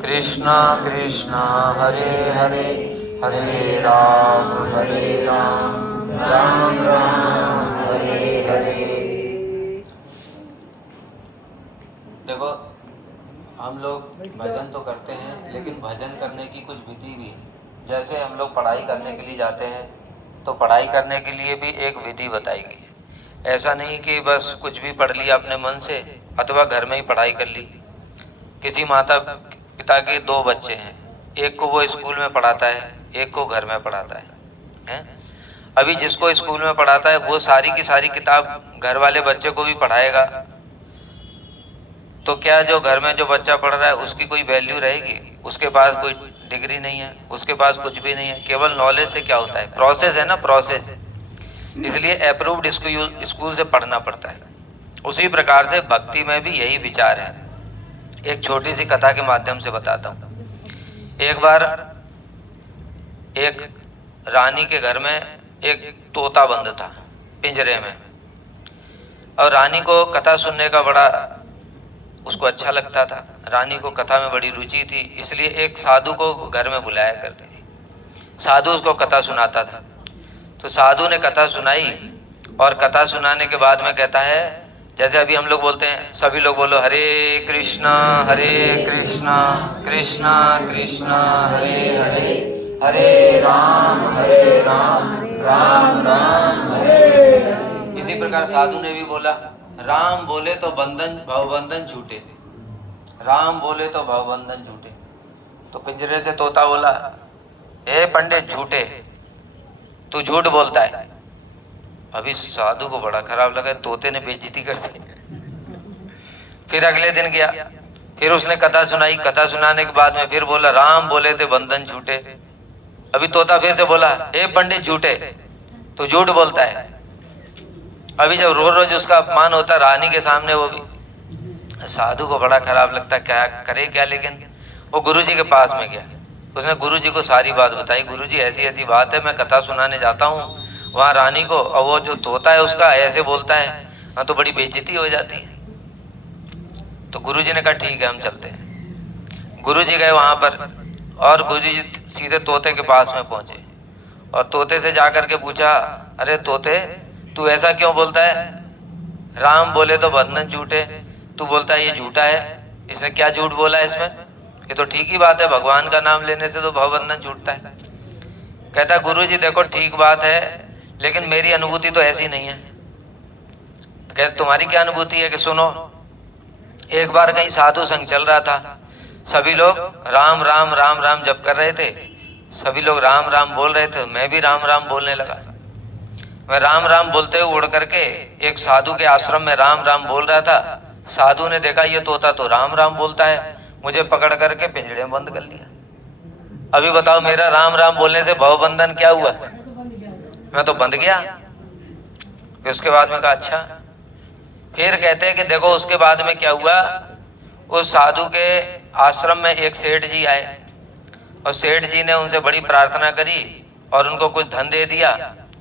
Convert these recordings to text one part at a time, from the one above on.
कृष्ण कृष्ण हरे हरे हरे राम राम राम हरे हरे। देखो, हम लोग भजन तो करते हैं, लेकिन भजन करने की कुछ विधि भी है। जैसे हम लोग पढ़ाई करने के लिए जाते हैं, तो पढ़ाई करने के लिए भी एक विधि बताई गई है। ऐसा नहीं कि बस कुछ भी पढ़ लिया अपने मन से, अथवा घर में ही पढ़ाई कर ली। किसी माता पिता के दो बच्चे हैं, एक को वो स्कूल में पढ़ाता है, एक को घर में पढ़ाता है? अभी जिसको स्कूल में पढ़ाता है वो सारी की सारी किताब घर वाले बच्चे को भी पढ़ाएगा, तो क्या जो घर में जो बच्चा पढ़ रहा है उसकी कोई वैल्यू रहेगी? उसके पास कोई डिग्री नहीं है, उसके पास कुछ भी नहीं है। केवल नॉलेज से क्या होता है? प्रोसेस है ना, प्रोसेस। इसलिए अप्रूव्ड स्कूल से पढ़ना पड़ता है। उसी प्रकार से भक्ति में भी यही विचार है। एक छोटी सी कथा के माध्यम से बताता हूँ। एक बार एक रानी के घर में एक तोता बंद था पिंजरे में, और रानी को कथा सुनने का बड़ा उसको अच्छा लगता था। रानी को कथा में बड़ी रुचि थी, इसलिए एक साधु को घर में बुलाया करती थी। साधु उसको कथा सुनाता था। तो साधु ने कथा सुनाई, और कथा सुनाने के बाद में कहता है, जैसे अभी हम लोग बोलते हैं, सभी लोग बोलो हरे कृष्णा कृष्णा कृष्णा हरे हरे, हरे राम राम राम हरे हरे। इसी प्रकार साधु ने भी बोला, राम बोले तो भवबंधन छूटे, राम बोले तो भवबंधन छूटे। तो पिंजरे से तोता बोला, हे पंडित झूठे, तू झूठ बोलता है। अभी साधु को बड़ा खराब लगा, तोते ने बेइज्जती कर दी। फिर अगले दिन गया, फिर उसने कथा सुनाई। कथा सुनाने के बाद में फिर बोला, राम बोले थे बंधन छूटे। अभी तोता फिर से बोला, हे पंडित झूठे, तू झूठ बोलता है। अभी जब रोज रोज उसका अपमान होता रानी के सामने, वो भी साधु को बड़ा खराब लगता, क्या करे क्या। लेकिन वो गुरुजी के पास में गया, उसने गुरुजी को सारी बात बताई। गुरुजी ऐसी ऐसी बात है, मैं कथा सुनाने जाता हूँ वहाँ रानी को, और वो जो तोता है उसका ऐसे बोलता है, हाँ तो बड़ी बेइज्जती हो जाती है। तो गुरुजी ने कहा ठीक है, हम चलते हैं। गुरुजी गए वहाँ पर, और गुरुजी सीधे तोते के पास में पहुँचे, और तोते से जाकर के पूछा, अरे तोते, तू ऐसा क्यों बोलता है? राम बोले तो बंधन झूठे, तू बोलता है ये झूठा है। इसने क्या झूठ बोला है इसमें? ये तो ठीक ही बात है, भगवान का नाम लेने से तो भवबंधन छूटता है। कहता, गुरुजी देखो ठीक बात है, लेकिन मेरी अनुभूति तो ऐसी नहीं है। कहते, तुम्हारी क्या अनुभूति है? कि सुनो, एक बार कहीं साधु संग चल रहा था, सभी लोग राम राम राम राम जप कर रहे थे, सभी लोग राम राम बोल रहे थे, मैं भी राम राम बोलने लगा। मैं राम राम बोलते हुए उड़ करके एक साधु के आश्रम में राम राम बोल रहा था। साधु ने देखा ये तोता तो राम राम बोलता है, मुझे पकड़ करके पिंजड़े में बंद कर लिया। अभी बताओ, मेरा राम राम बोलने से भवबंधन क्या हुआ? मैं तो बंध गया। फिर उसके बाद में कहा अच्छा। फिर कहते हैं कि देखो उसके बाद में क्या हुआ, उस साधु के आश्रम में एक सेठ जी आए, और सेठ जी ने उनसे बड़ी प्रार्थना करी और उनको कुछ धन दे दिया।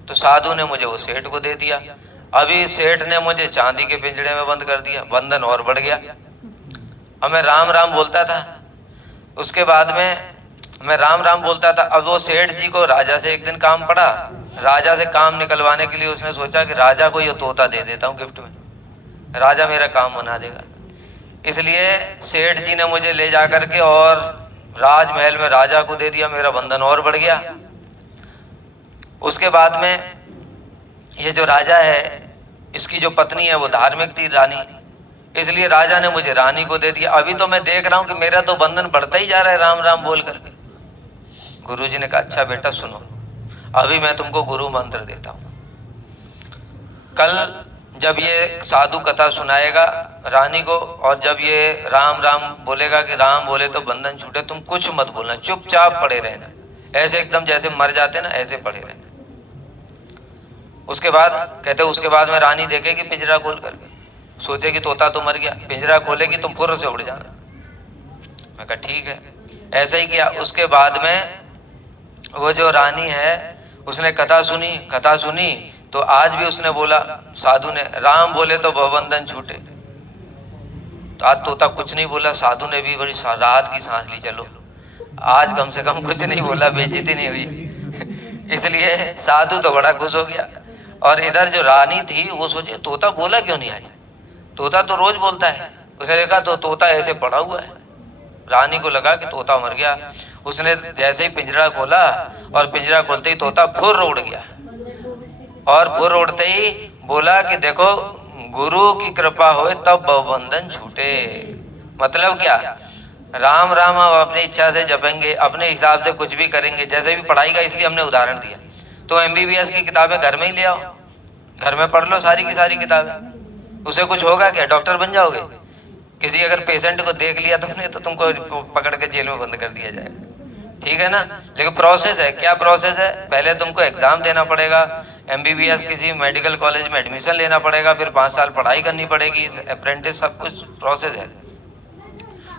तो साधु ने मुझे वो सेठ को दे दिया। अभी सेठ ने मुझे चांदी के पिंजड़े में बंद कर दिया, बंधन और बढ़ गया। अब मैं राम राम बोलता था, उसके बाद में मैं राम राम बोलता था। अब वो सेठ जी को राजा से एक दिन काम पड़ा, राजा से काम निकलवाने के लिए उसने सोचा कि राजा को ये तोता दे देता हूँ गिफ्ट में, राजा मेरा काम बना देगा। इसलिए सेठ जी ने मुझे ले जा करके और राजमहल में राजा को दे दिया, मेरा बंधन और बढ़ गया। उसके बाद में ये जो राजा है, इसकी जो पत्नी है वो धार्मिक थी, रानी, इसलिए राजा ने मुझे रानी को दे दिया। अभी तो मैं देख रहा हूँ कि मेरा तो बंधन बढ़ता ही जा रहा है राम राम बोल करके। गुरुजी ने कहा अच्छा बेटा सुनो, अभी मैं तुमको गुरु मंत्र देता हूँ। कल जब ये साधु कथा सुनाएगा रानी को, और जब ये राम राम बोलेगा कि राम बोले तो बंधन छूटे, तुम कुछ मत बोलना, चुपचाप पड़े रहना, ऐसे एकदम जैसे मर जाते ना ऐसे पड़े रहना। उसके बाद कहते उसके बाद में रानी देखेगी पिंजरा खोल करके, सोचेगी तोता तो मर गया, पिंजरा खोलेगी तुम फुर्र से उड़ जाना। मैं कहा ठीक है। ऐसा ही किया। उसके बाद में वो जो रानी है उसने कथा सुनी तो आज भी उसने बोला, साधु ने, राम बोले तो भवबंधन छूटे। तो आज तोता कुछ नहीं बोला, साधु ने भी बड़ी राहत की सांस ली, चलो आज कम से कम कुछ नहीं बोला, बेइज्जती नहीं हुई। इसलिए साधु तो बड़ा खुश हो गया। और इधर जो रानी थी वो सोचे तोता बोला क्यों नहीं आज, तोता तो रोज बोलता है। उसने देखा तो तोता ऐसे पड़ा हुआ है। रानी को लगा कि तोता मर गया। उसने जैसे ही पिंजरा खोला और पिंजरा खोलते ही तोता फुर्र उड़ गया। और फुर्र उड़ते ही बोला कि देखो गुरु की कृपा होए तब भवबंधन छूटे। मतलब क्या, राम राम आप अपनी इच्छा से जपेंगे, अपने हिसाब से कुछ भी करेंगे, जैसे भी पढ़ाई का इसलिए हमने उदाहरण दिया। तो MBBS की किताबें घर में ही ले आओ, घर में पढ़ लो सारी की सारी किताबें, उसे कुछ होगा क्या, डॉक्टर बन जाओगे। किसी अगर पेशेंट को देख लिया तुमने तो तुमको पकड़ के जेल में बंद कर दिया जाएगा, ठीक है ना। लेकिन प्रोसेस है, क्या प्रोसेस है, पहले तुमको एग्जाम देना पड़ेगा, MBBS किसी मेडिकल कॉलेज में एडमिशन लेना पड़ेगा, फिर 5 साल पढ़ाई करनी पड़ेगी, अप्रेंटिस, सब कुछ प्रोसेस है।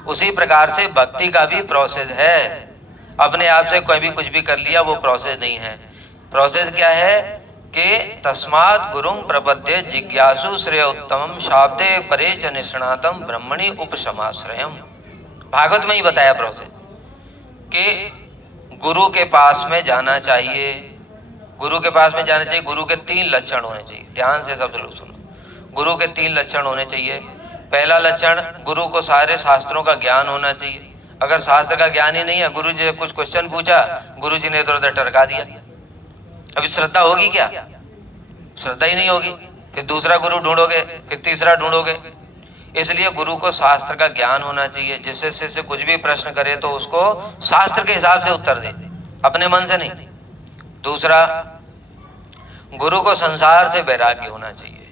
उसी प्रकार से भक्ति का भी प्रोसेस है। अपने आप से कोई भी कुछ भी कर लिया वो प्रोसेस नहीं है। प्रोसेस क्या है कि तस्मात् गुरुं प्रपद्ये जिज्ञासु श्रेय उत्तमम शाब्दे परे च निष्णातम ब्रह्मणि उपशमाश्रयम। भागवत में ही बताया प्रोसेस कि गुरु के पास में जाना चाहिए। गुरु के पास में जाना चाहिए, गुरु के 3 लक्षण होने चाहिए। ध्यान से सब लोग सुनो, गुरु के 3 लक्षण होने चाहिए। पहला लक्षण, गुरु को सारे शास्त्रों का ज्ञान होना चाहिए। अगर शास्त्र का ज्ञान ही नहीं है, गुरु जी ने कुछ क्वेश्चन पूछा, गुरु जी ने इधर उधर टरका दिया, अभी श्रद्धा होगी क्या, श्रद्धा ही नहीं होगी। फिर दूसरा गुरु ढूंढोगे, फिर तीसरा ढूंढोगे। इसलिए गुरु को शास्त्र का ज्ञान होना चाहिए, जिससे शिष्य कुछ भी प्रश्न करे तो उसको शास्त्र के हिसाब से उत्तर दे, अपने मन से नहीं। दूसरा, गुरु को संसार से वैराग्य होना चाहिए,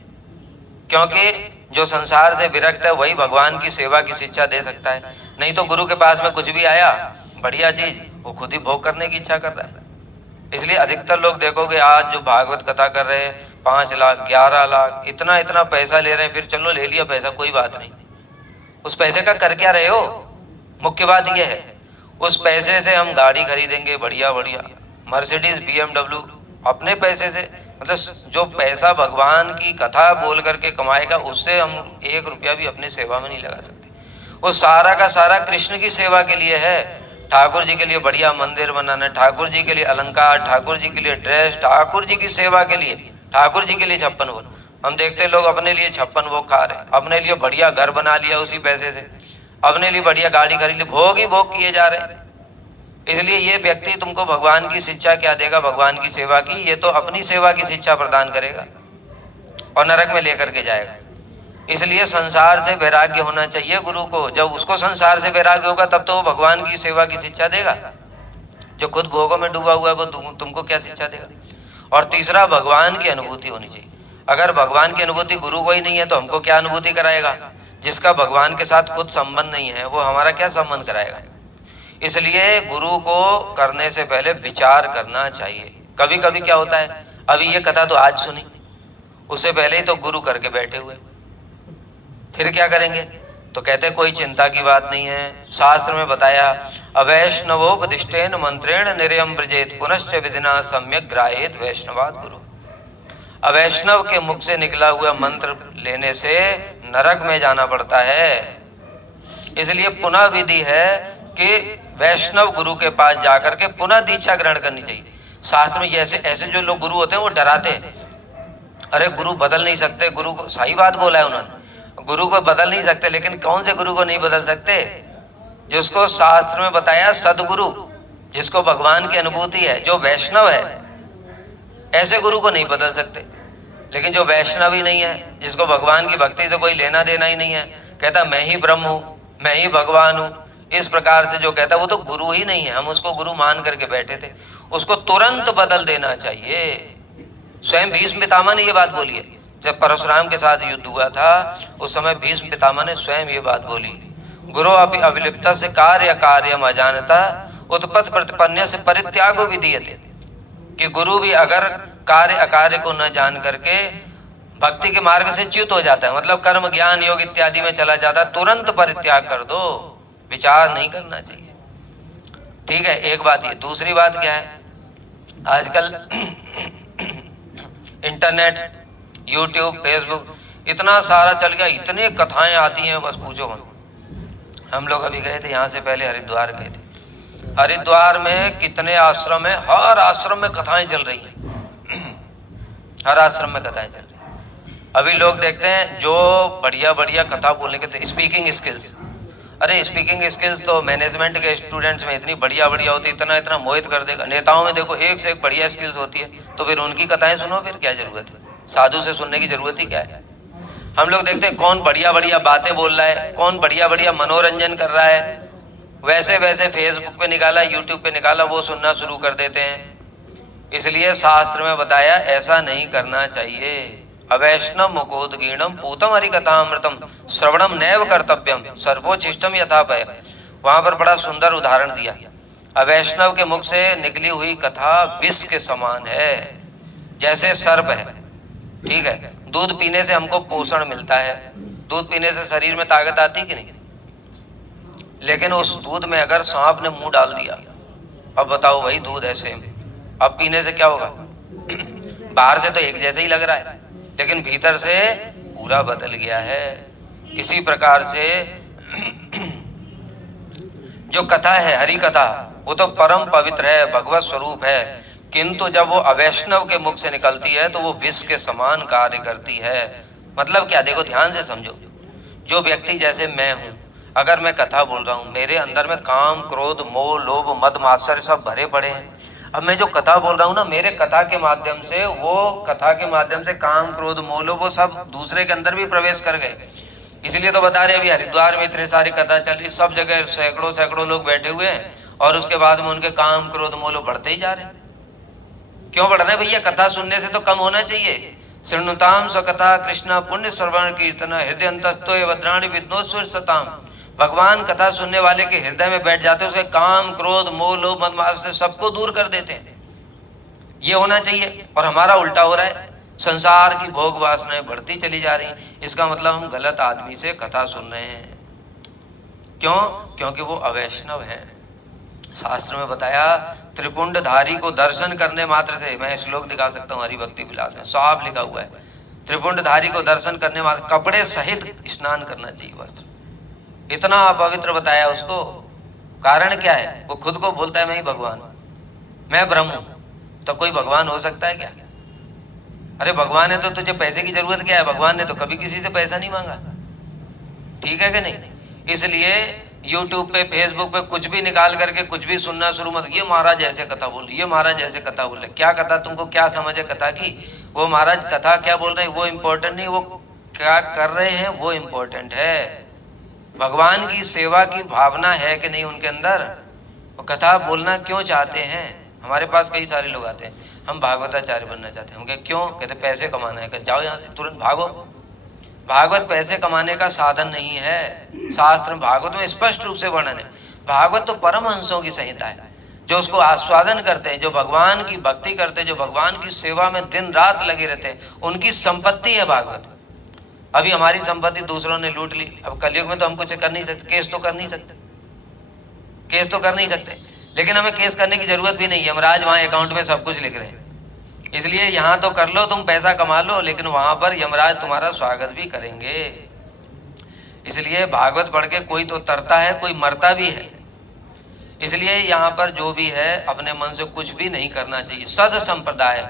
क्योंकि जो संसार से विरक्त है वही भगवान की सेवा की शिक्षा दे सकता है। नहीं तो गुरु के पास में कुछ भी आया बढ़िया चीज, वो खुद ही भोग करने की इच्छा कर रहा है। इसलिए अधिकतर लोग देखोगे आज जो भागवत कथा कर रहे हैं, 5 लाख 11 लाख इतना इतना पैसा ले रहे हैं, फिर चलो ले लिया पैसा, कोई बात नहीं, उस पैसे का कर क्या रहे हो। मुख्य बात यह है, उस पैसे से हम गाड़ी खरीदेंगे बढ़िया बढ़िया, मर्सिडीज BMW अपने पैसे से। मतलब जो पैसा भगवान की कथा बोल करके कमाएगा, उससे हम 1 रुपया भी अपनी सेवा में नहीं लगा सकते। वो सारा का सारा कृष्ण की सेवा के लिए है। ठाकुर जी के लिए बढ़िया मंदिर बनाना, ठाकुर जी के लिए अलंकार, ठाकुर जी के लिए ड्रेस, ठाकुर जी की सेवा के लिए, ठाकुर जी के लिए 56 भोग। हम देखते हैं लोग अपने लिए 56 भोग खा रहे, अपने लिए बढ़िया घर बना लिया उसी पैसे से, अपने लिए बढ़िया गाड़ी खरीद ली, भोग ही भोग किए जा रहे। इसलिए ये व्यक्ति तुमको भगवान की शिक्षा क्या देगा, भगवान की सेवा की, ये तो अपनी सेवा की शिक्षा प्रदान करेगा और नरक में लेकर के जाएगा। इसलिए संसार से वैराग्य होना चाहिए गुरु को। जब उसको संसार से वैराग्य होगा तब तो वो भगवान की सेवा की शिक्षा देगा। जो खुद भोगों में डूबा हुआ है वो तुमको क्या शिक्षा देगा। और तीसरा, भगवान की अनुभूति होनी चाहिए। अगर भगवान की अनुभूति गुरु को ही नहीं है तो हमको क्या अनुभूति कराएगा। जिसका भगवान के साथ खुद संबंध नहीं है वो हमारा क्या संबंध कराएगा। इसलिए गुरु को करने से पहले विचार करना चाहिए। कभी कभी क्या होता है, अभी ये कथा तो आज सुनी, उससे पहले ही तो गुरु करके बैठे हुए, फिर क्या करेंगे। तो कहते कोई चिंता की बात नहीं है, शास्त्र में बताया अवैष्णवोपदिष्टेन मंत्रेण निर्यम ब्रजेत पुनश्च विधिना सम्यक ग्राहेत वैष्णवाद गुरु। अवैष्णव के मुख से निकला हुआ मंत्र लेने से नरक में जाना पड़ता है। इसलिए पुनः विधि है कि वैष्णव गुरु के पास जाकर के पुनः दीक्षा ग्रहण करनी चाहिए। शास्त्र में ऐसे ऐसे जो लोग गुरु होते हैं वो डराते हैं, अरे गुरु बदल नहीं सकते। गुरु को सही बात बोला है उन्होंने, गुरु को बदल नहीं सकते, लेकिन कौन से गुरु को नहीं बदल सकते, जिसको शास्त्र में बताया सदगुरु, जिसको भगवान की अनुभूति है, जो वैष्णव है, ऐसे गुरु को नहीं बदल सकते। लेकिन जो वैष्णव ही नहीं है, जिसको भगवान की भक्ति से कोई लेना देना ही नहीं है, कहता मैं ही ब्रह्म हूँ, मैं ही भगवान हूँ, इस प्रकार से जो कहता है वो तो गुरु ही नहीं है। हम उसको गुरु मान करके बैठे थे, उसको तुरंत बदल देना चाहिए। स्वयं भीष्म पितामह ने ये बात बोली है। जब परशुराम के साथ युद्ध हुआ था उस समय भीष्म पितामह ने स्वयं ये बात बोली, गुरु अपि अविलिप्त से कार्य कार्यम अजानता उत्पत्ति प्रतिपन्न से परित्यागो विधीयते, कि गुरु भी अगर कार्य अकार्य को न जान करके भक्ति के मार्ग से च्युत हो जाता है, मतलब कर्म ज्ञान योग इत्यादि में चला जाता है, तुरंत परित्याग कर दो, विचार नहीं करना चाहिए। ठीक है, एक बात ये। दूसरी बात क्या है, आजकल इंटरनेट, यूट्यूब, फेसबुक, इतना सारा चल गया, इतने कथाएं आती हैं बस पूछो मत। हम लोग अभी गए थे, यहाँ से पहले हरिद्वार गए थे। हरिद्वार में कितने आश्रम है, हर आश्रम में कथाएं चल रही हैं। हर आश्रम में कथाएं चल रही हैं। अभी लोग देखते हैं जो बढ़िया बढ़िया कथा बोलने के, तो स्पीकिंग स्किल्स, अरे स्पीकिंग स्किल्स तो मैनेजमेंट के स्टूडेंट्स में इतनी बढ़िया बढ़िया होती है, इतना इतना मोहित कर देगा। नेताओं में देखो एक से एक बढ़िया स्किल्स होती है, तो फिर उनकी कथाएं सुनो, फिर क्या जरूरत है, साधु से सुनने की जरूरत ही क्या है। हम लोग देखते हैं कौन बढ़िया बढ़िया बातें बोल रहा है, कौन बढ़िया बढ़िया मनोरंजन कर रहा है, वैसे वैसे फेसबुक पे निकाला, यूट्यूब पे निकाला, वो सुनना शुरू कर देते हैं। इसलिए शास्त्र में बताया ऐसा नहीं करना चाहिए। अवैष्णव मुकोदगीर्णम पूतम हरिकथामृतम श्रवणम नैव कर्तव्यम सर्वोच्छिष्टम यथापय। वहां पर बड़ा सुंदर उदाहरण दिया। अवैष्णव के मुख से निकली हुई कथा विष के समान है, जैसे सर्प है, ठीक है। दूध पीने से हमको पोषण मिलता है, दूध पीने से शरीर में ताकत आती कि नहीं, लेकिन उस दूध में अगर सांप ने मुंह डाल दिया, अब बताओ भाई, दूध है सेम, अब पीने से क्या होगा। बाहर से तो एक जैसे ही लग रहा है, लेकिन भीतर से पूरा बदल गया है। इसी प्रकार से जो कथा है, हरि कथा, वो तो परम पवित्र है, भगवत स्वरूप है, किंतु जब वो अवैष्णव के मुख से निकलती है तो वो विष के समान कार्य करती है। मतलब क्या, देखो ध्यान से समझो। जो व्यक्ति, जैसे मैं हूं, अगर मैं कथा बोल रहा हूं, मेरे अंदर में काम, क्रोध, मोह, लोभ, मद, मात्सर्य सब भरे पड़े हैं। अब मैं जो कथा बोल रहा हूं ना, मेरे कथा के माध्यम से, वो कथा के माध्यम से काम, क्रोध, मोह, लोभ वो सब दूसरे के अंदर भी प्रवेश कर गए। इसलिए तो बता रहे, अभी हरिद्वार में इतने सारी कथा चल रही, सब जगह सैकड़ों सैकड़ों लोग बैठे हुए हैं, और उसके बाद में उनके काम, क्रोध, मोह, लोभ बढ़ते ही जा रहे हैं। क्यों बढ़ रहे हैं भैया? कथा सुनने से तो कम होना चाहिए। शृणुताम स्वकथा कृष्ण पुण्य श्रवण कीर्तन हृदय अंतस्तो भद्राणी विद्नोस्वर सताम। भगवान कथा सुनने वाले के हृदय में बैठ जाते हैं, उसके काम, क्रोध, मोह, लोभ, मद, मात्सर्य से सबको दूर कर देते हैं। ये होना चाहिए, और हमारा उल्टा हो रहा है। संसार की भोग वासनाएं बढ़ती चली जा रही। इसका मतलब हम गलत आदमी से कथा सुन रहे हैं। क्यों? क्योंकि वो अवैष्णव है। शास्त्र में बताया, त्रिपुंडधारी को दर्शन करने मात्र से, मैं श्लोक दिखा सकता हूँ हरिभक्ति विलास में, साफ लिखा हुआ है, त्रिपुंडधारी को दर्शन करने मात्र कपड़े सहित स्नान करना चाहिए, वस्त्र। इतना अपवित्र बताया उसको। कारण क्या है? वो खुद को बोलता है मैं ही भगवान, मैं ब्रह्म हूं। तो कोई भगवान हो सकता है क्या? अरे भगवान है तो तुझे पैसे की जरूरत क्या है? भगवान ने तो कभी किसी से पैसा नहीं मांगा, ठीक है कि नहीं? इसलिए यूट्यूब पे, फेसबुक पे कुछ भी निकाल करके कुछ भी सुनना शुरू मत। ये महाराज ऐसे कथा बोल रही, ये महाराज ऐसे कथा बोल रहे। क्या कथा, तुमको क्या समझ है कथा की? वो महाराज कथा क्या बोल रहे हैं वो इम्पोर्टेंट नहीं, वो क्या कर रहे हैं वो इम्पोर्टेंट है। भगवान की सेवा की भावना है कि नहीं उनके अंदर? वो कथा बोलना क्यों चाहते हैं? हमारे पास कई सारे लोग आते हैं, हम भागवताचार्य बनना चाहते हैं। हम क्या, क्यों? कहते पैसे कमाना है। कहते जाओ यहाँ से, तुरंत भागो। भागवत पैसे कमाने का साधन नहीं है। शास्त्र भागवत में स्पष्ट रूप से वर्णन है। भागवत तो परमहंसों की संहिता है, जो उसको आस्वादन करते हैं, जो भगवान की भक्ति करते हैं, जो भगवान की सेवा में दिन रात लगे रहते हैं, उनकी संपत्ति है भागवत। अभी हमारी संपत्ति दूसरों ने लूट ली। अब कलयुग में तो हम कुछ कर नहीं सकते, केस तो कर नहीं सकते, केस तो कर नहीं सकते। लेकिन हमें केस करने की जरूरत भी नहीं है, यमराज वहां अकाउंट में सब कुछ लिख रहे हैं। इसलिए यहाँ तो कर लो, तुम पैसा कमा लो, लेकिन वहां पर यमराज तुम्हारा स्वागत भी करेंगे। इसलिए भागवत पढ़ के कोई तो तरता है, कोई मरता भी है। इसलिए यहाँ पर जो भी है, अपने मन से कुछ भी नहीं करना चाहिए। सद संप्रदाय,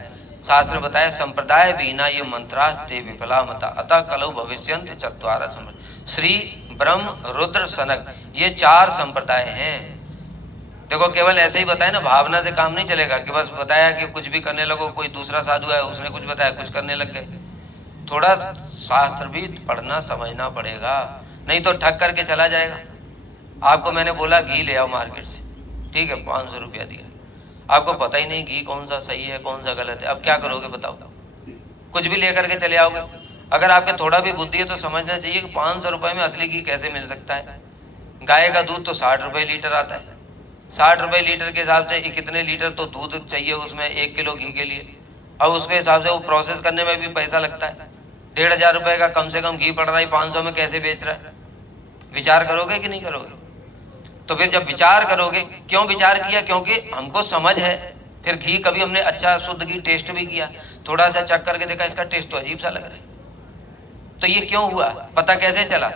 शास्त्र बताया, संप्रदाय बिना ये मंत्रास्ते विफला मता अतः कलौ भविष्यन्ति चत्वारः संप्रदाय। श्री, ब्रह्म, रुद्र, सनक, ये 4 संप्रदाय हैं। देखो, केवल ऐसे ही बताया ना, भावना से काम नहीं चलेगा कि बस बताया कि कुछ भी करने लगो। कोई दूसरा साधु है, उसने कुछ बताया, कुछ करने लग गए। थोड़ा शास्त्र भी पढ़ना समझना पड़ेगा, नहीं तो ठग करके चला जाएगा। आपको मैंने बोला घी ले आओ मार्केट से, ठीक है, 500 रुपया दिया, आपको पता ही नहीं घी कौन सा सही है कौन सा गलत है। अब क्या करोगे बताओ? कुछ भी लेकर के चले आओगे। अगर आपके थोड़ा भी बुद्धि है तो समझना चाहिए कि 500 रुपये में असली घी कैसे मिल सकता है। गाय का दूध तो 60 रुपये लीटर आता है। 60 रुपये लीटर के हिसाब से कितने लीटर तो दूध चाहिए उसमें 1 किलो घी के लिए। अब उसके हिसाब से वो प्रोसेस करने में भी पैसा लगता है। 1500 रुपये का कम से कम घी पड़ रहा है, 500 में कैसे बेच रहा है? विचार करोगे कि नहीं करोगे? तो फिर जब विचार करोगे, क्यों विचार किया? क्योंकि हमको समझ है। फिर घी कभी हमने अच्छा शुद्ध घी टेस्ट भी किया, थोड़ा सा चख करके देखा, इसका टेस्ट तो अजीब सा लग रहा है, तो ये क्यों हुआ, पता कैसे चला?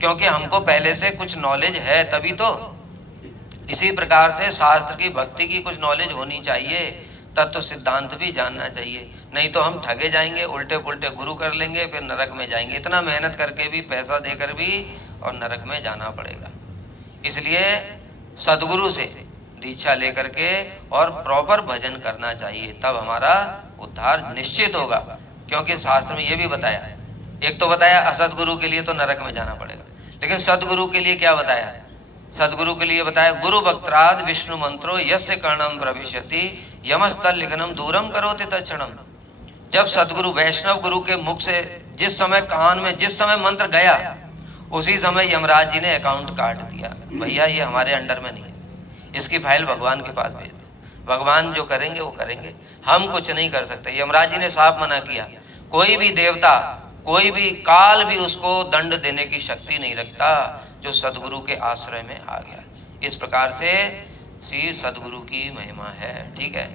क्योंकि हमको पहले से कुछ नॉलेज है तभी तो। इसी प्रकार से शास्त्र की, भक्ति की कुछ नॉलेज होनी चाहिए, तत्व सिद्धांत भी जानना चाहिए, नहीं तो हम ठगे जाएंगे, उल्टे पुल्टे गुरु कर लेंगे, फिर नरक में जाएंगे। इतना मेहनत करके भी, पैसा देकर भी, और नरक में जाना पड़ेगा। इसलिए सदगुरु से दीक्षा लेकर के और प्रॉपर भजन करना चाहिए, तब हमारा उद्धार निश्चित होगा। क्योंकि शास्त्र में ये भी बताया, एक तो बताया असदगुरु के लिए तो नरक में जाना पड़ेगा, लेकिन सदगुरु के लिए क्या बताया? सदगुरु के लिए बताया, गुरु भक्त्राद विष्णु मंत्रो यस्य कर्णम प्रविशति यमस्तल लिखनम दूरम करोति तत्क्षणम। जब सदगुरु, वैष्णव गुरु के मुख से जिस समय कान में जिस समय मंत्र गया, उसी समय यमराज जी ने अकाउंट काट दिया, भैया ये हमारे अंडर में नहीं है, इसकी फाइल भगवान के पास भेज दो, भगवान जो करेंगे वो करेंगे, हम कुछ नहीं कर सकते। यमराज जी ने साफ मना किया, कोई भी देवता, कोई भी काल भी उसको दंड देने की शक्ति नहीं रखता जो सदगुरु के आश्रय में आ गया। इस प्रकार से श्री सदगुरु की महिमा है। ठीक है।